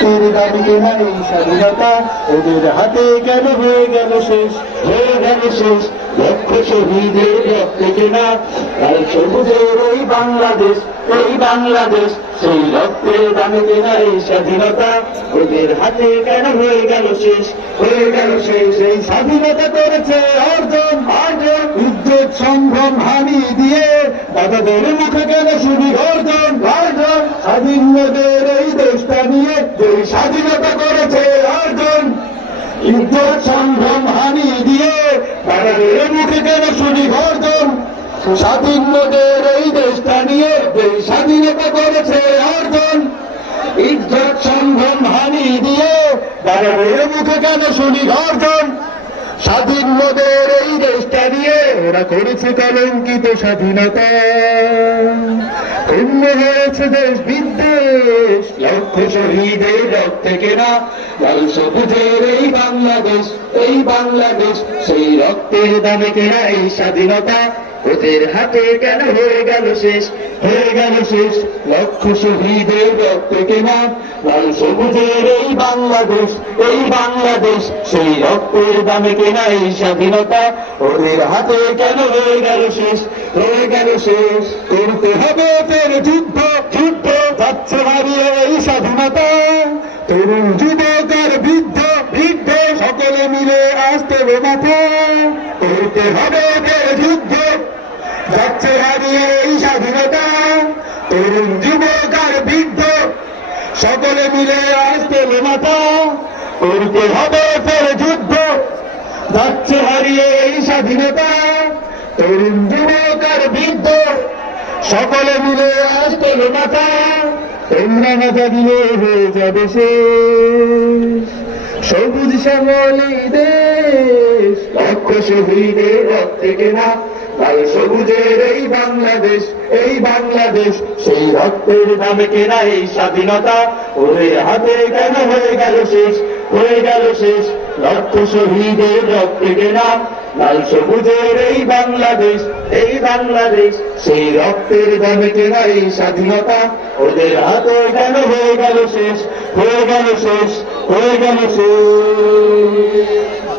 রক্তের দাবিতে নাই স্বাধীনতা ওদের হাতে কেন হয়ে গেল শেষ? হয়ে গেল শেষ। লক্ষ শহীদের রক্তে কেনা লাল সবুজের এই বাংলাদেশ এই বাংলাদেশ, সেই রক্তের দামে কেনা এই স্বাধীনতা ওদের হাতে কেন হয়ে গেল শেষ? হয়ে গেল শেষ। এই স্বাধীনতা করেছে অর্জন অর্জন উদ্যোগ সম্ভ্রম হানি দিয়ে। দাদাদের মুখে কেন শুধু গর্জন গর্জন স্বাধীনদের এই যে স্বাধীনতা করেছে অর্জন ইজ্জত সম্ভ্রম হানি দিয়ে এ মুখে কেন শুনি গর্জন স্বাধীনদের এই দেশটা নিয়ে যে স্বাধীনতা করেছে অর্জন ইজ্জত সম্ভ্রম হানি দিয়ে এ মুখে কেন শুনি গর্জন স্বাধীন মোদের এই দেশটা নিয়ে ওরা করেছে কলঙ্কিত স্বাধীনতা। হয়েছে দেশ বিদ্বেষ, লক্ষ শহীদের রক্তে কেনা লাল সবুজের এই বাংলাদেশ এই বাংলাদেশ, সেই রক্তের দামে কেনা এই স্বাধীনতা। ওদের হাতে কেন হয়ে গেল শেষ? হয়ে গেল শেষ। লক্ষ শহীদের রক্তে কেনা, লাল সবুজের এই বাংলাদেশ এই বাংলাদেশ, সেই রক্তের দামে কেনা এই স্বাধীনতা ওদের হাতে কেন হয়ে গেল শেষ? হয়ে গেল শেষ। করতে হবে ফের যুদ্ধ যুদ্ধ, যাচ্ছে হারিয়ে এই স্বাধীনতা। তরুণ যুবক আর বৃদ্ধ বৃদ্ধ, সকলে মিলে আসতে হবে মাথা। করতে হবে ফের যুদ্ধ যাচ্ছে হারিয়ে এই স্বাধীনতা। তরুণ যুবক আর বৃদ্ধ, সকলে মিলে আসতে মাথা করতে হবে ফের যুদ্ধ। যাচ্ছে হারিয়ে এই স্বাধীনতা, তরুণ যুবক আর বৃদ্ধ, সকলে মিলে আসতে মাথা তোমরা মাথা দিলে হয়ে যাবে শেষ। সবুজ শ্যামলী দেশ লক্ষ শহীদের রক্তে কেনা সবুজের এই বাংলাদেশ এই বাংলাদেশ, সেই রক্তের দামে কেনা এই স্বাধীনতা। ওদের হাতে কেন হয়ে গেল শেষ? হয়ে গেল শেষ। লক্ষ শহীদের রক্তে কেনা। লাল সবুজের এই বাংলাদেশ এই বাংলাদেশ, সেই রক্তের দামে কেনা এই স্বাধীনতা। ওদের হাতে কেন হয়ে গেল শেষ? হয়ে গেল শেষ। হয়ে গেল শেষ।